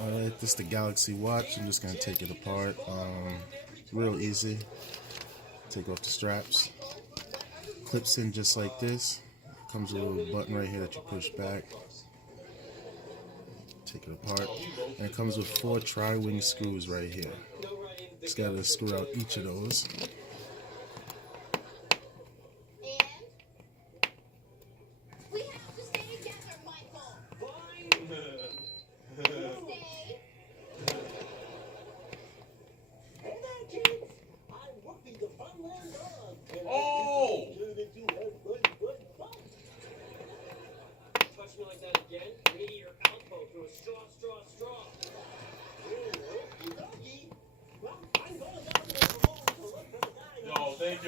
Alright, this is the Galaxy Watch. I'm just going to take it apart. Real easy. Take off the straps. Clips in just like this. Comes with a little button right here that you push back. Take it apart. And it comes with 4 tri-wing screws right here. Just got to screw out each of those. Oh! Touch me like that again, maybe your elbow through a straw. Yo, thank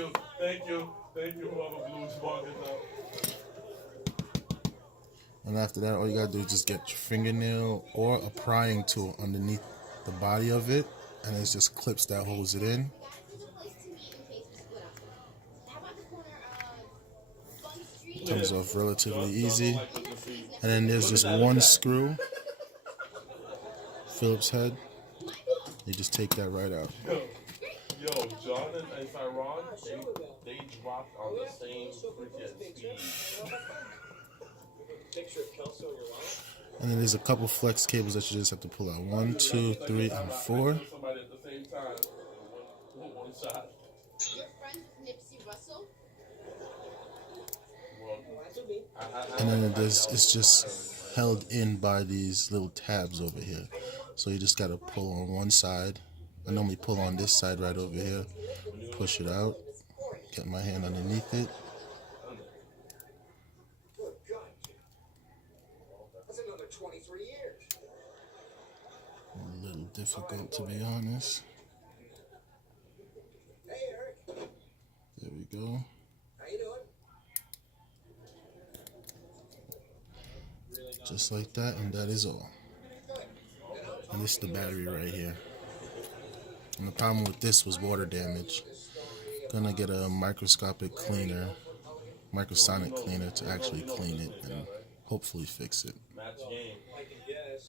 you, whoever blew sparkers out. And after that, all you gotta do is just get your fingernail or a prying tool underneath the body of it, and it's just clips that holds it in. Comes off relatively easy. And then there's just one screw, Phillips head. You just take that right out. Yo, John and Tyron, they dropped on the same freaking speed. And then there's a couple flex cables that you just have to pull out. 1, 2, 3, and 4. Somebody at the same time. One shot. You're friends with Nipsey Russell? And then it's just held in by these little tabs over here. So you just gotta pull on one side. I normally pull on this side right over here. Push it out. Get my hand underneath it. A little difficult, to be honest. There we go. Just like that, and that is all. And this is the battery right here. And the problem with this was water damage. Gonna get a microscopic cleaner, microsonic cleaner to actually clean it and hopefully fix it. Match game.